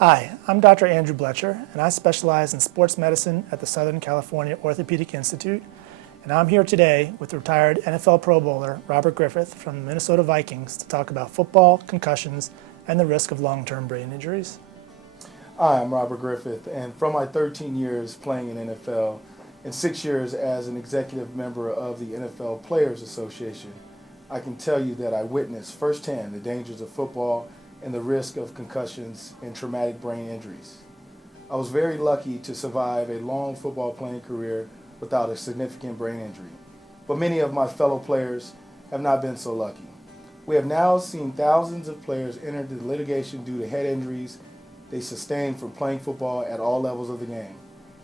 Hi, I'm Dr. Andrew Blecher, and I specialize in sports medicine at the Southern California Orthopedic Institute, and I'm here today with retired NFL Pro Bowler Robert Griffith from the Minnesota Vikings to talk about football, concussions, and the risk of long-term brain injuries. Hi, I'm Robert Griffith, and from my 13 years playing in NFL and 6 years as an executive member of the NFL Players Association, I can tell you that I witnessed firsthand the dangers of football and the risk of concussions and traumatic brain injuries. I was very lucky to survive a long football playing career without a significant brain injury, but many of my fellow players have not been so lucky. We have now seen thousands of players enter the litigation due to head injuries they sustained from playing football at all levels of the game.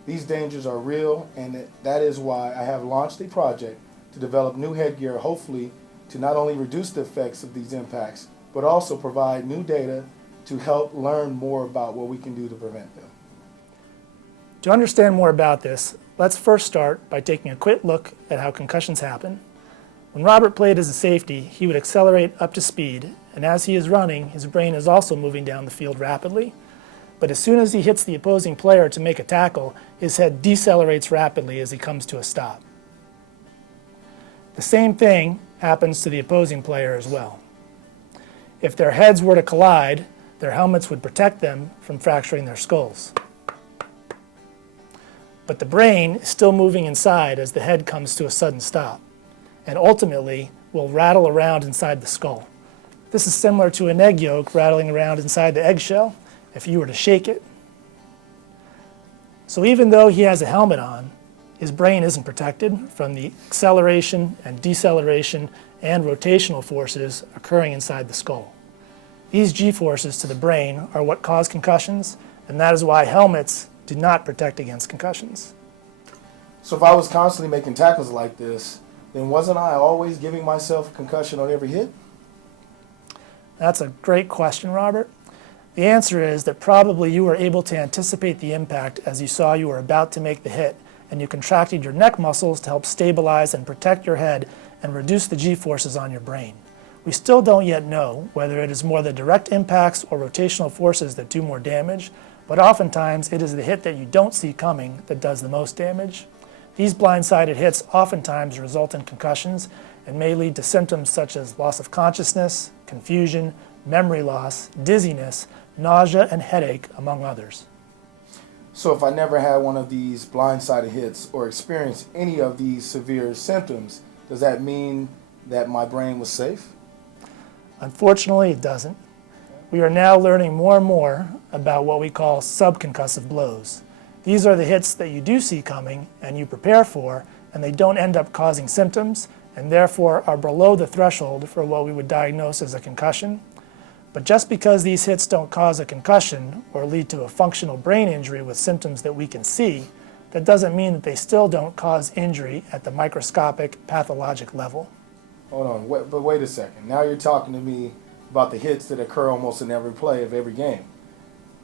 These dangers are real, and that is why I have launched a project to develop new headgear, hopefully to not only reduce the effects of these impacts, but also provide new data to help learn more about what we can do to prevent them. To understand more about this, let's first start by taking a quick look at how concussions happen. When Robert played as a safety, he would accelerate up to speed, and as he is running, his brain is also moving down the field rapidly. But as soon as he hits the opposing player to make a tackle, his head decelerates rapidly as he comes to a stop. The same thing happens to the opposing player as well. If their heads were to collide, their helmets would protect them from fracturing their skulls. But the brain is still moving inside as the head comes to a sudden stop, and ultimately will rattle around inside the skull. This is similar to an egg yolk rattling around inside the eggshell if you were to shake it. So even though he has a helmet on, his brain isn't protected from the acceleration and deceleration and rotational forces occurring inside the skull. These G-forces to the brain are what cause concussions, and that is why helmets do not protect against concussions. So if I was constantly making tackles like this, then wasn't I always giving myself a concussion on every hit? That's a great question, Robert. The answer is that probably you were able to anticipate the impact as you saw you were about to make the hit, and you contracted your neck muscles to help stabilize and protect your head and reduce the G-forces on your brain. We still don't yet know whether it is more the direct impacts or rotational forces that do more damage, but oftentimes it is the hit that you don't see coming that does the most damage. These blindsided hits oftentimes result in concussions and may lead to symptoms such as loss of consciousness, confusion, memory loss, dizziness, nausea, and headache, among others. So if I never had one of these blindsided hits or experienced any of these severe symptoms, does that mean that my brain was safe? Unfortunately, it doesn't. We are now learning more and more about what we call subconcussive blows. These are the hits that you do see coming and you prepare for, and they don't end up causing symptoms, and therefore are below the threshold for what we would diagnose as a concussion. But just because these hits don't cause a concussion or lead to a functional brain injury with symptoms that we can see, that doesn't mean that they still don't cause injury at the microscopic pathologic level. Hold on, but wait a second. Now you're talking to me about the hits that occur almost in every play of every game.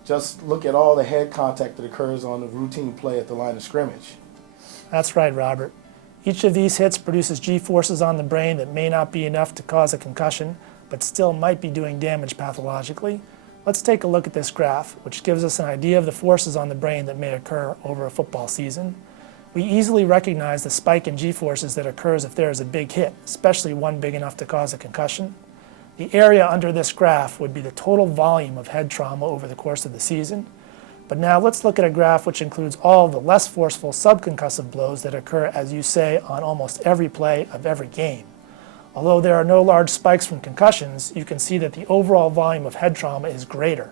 Just look at all the head contact that occurs on the routine play at the line of scrimmage. That's right, Robert. Each of these hits produces G-forces on the brain that may not be enough to cause a concussion, but still might be doing damage pathologically. Let's take a look at this graph, which gives us an idea of the forces on the brain that may occur over a football season. We easily recognize the spike in G-forces that occurs if there is a big hit, especially one big enough to cause a concussion. The area under this graph would be the total volume of head trauma over the course of the season. But now let's look at a graph which includes all of the less forceful subconcussive blows that occur, as you say, on almost every play of every game. Although there are no large spikes from concussions, you can see that the overall volume of head trauma is greater.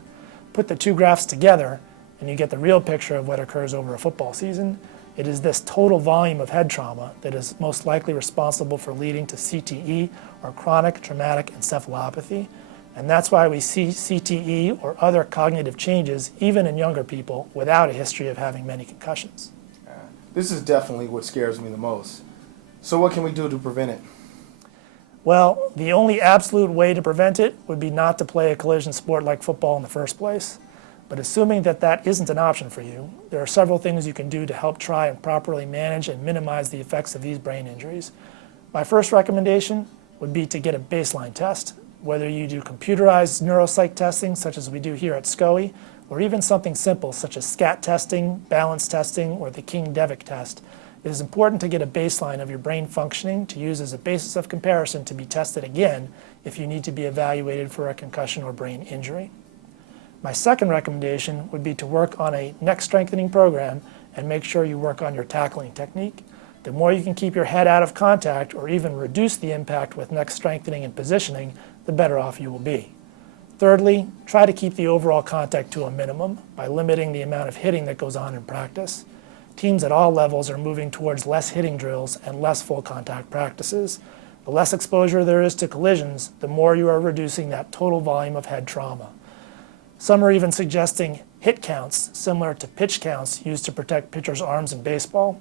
Put the two graphs together and you get the real picture of what occurs over a football season. It is this total volume of head trauma that is most likely responsible for leading to CTE, or chronic traumatic encephalopathy. And that's why we see CTE or other cognitive changes even in younger people without a history of having many concussions. This is definitely what scares me the most. So what can we do to prevent it? Well, the only absolute way to prevent it would be not to play a collision sport like football in the first place. But assuming that that isn't an option for you, there are several things you can do to help try and properly manage and minimize the effects of these brain injuries. My first recommendation would be to get a baseline test, whether you do computerized neuropsych testing, such as we do here at SCOE, or even something simple such as SCAT testing, balance testing, or the King-Devick test, it is important to get a baseline of your brain functioning to use as a basis of comparison to be tested again if you need to be evaluated for a concussion or brain injury. My second recommendation would be to work on a neck strengthening program and make sure you work on your tackling technique. The more you can keep your head out of contact or even reduce the impact with neck strengthening and positioning, the better off you will be. Thirdly, try to keep the overall contact to a minimum by limiting the amount of hitting that goes on in practice. Teams at all levels are moving towards less hitting drills and less full contact practices. The less exposure there is to collisions, the more you are reducing that total volume of head trauma. Some are even suggesting hit counts, similar to pitch counts used to protect pitchers' arms in baseball.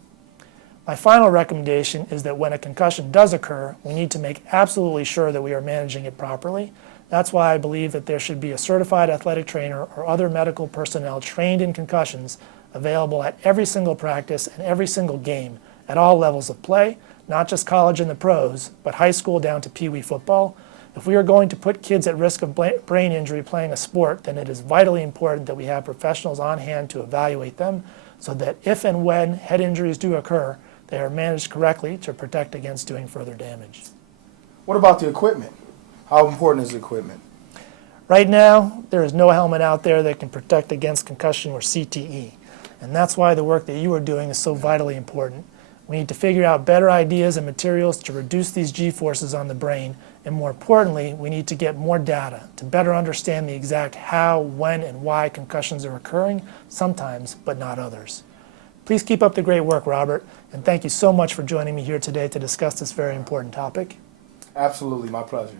My final recommendation is that when a concussion does occur, we need to make absolutely sure that we are managing it properly. That's why I believe that there should be a certified athletic trainer or other medical personnel trained in concussions available at every single practice and every single game at all levels of play, not just college and the pros, but high school down to Pee Wee football. If we are going to put kids at risk of brain injury playing a sport, then it is vitally important that we have professionals on hand to evaluate them so that if and when head injuries do occur, they are managed correctly to protect against doing further damage. What about the equipment? How important is the equipment? Right now, there is no helmet out there that can protect against concussion or CTE. And that's why the work that you are doing is so vitally important. We need to figure out better ideas and materials to reduce these G-forces on the brain, and more importantly, we need to get more data to better understand the exact how, when, and why concussions are occurring, sometimes, but not others. Please keep up the great work, Robert, and thank you so much for joining me here today to discuss this very important topic. Absolutely, my pleasure.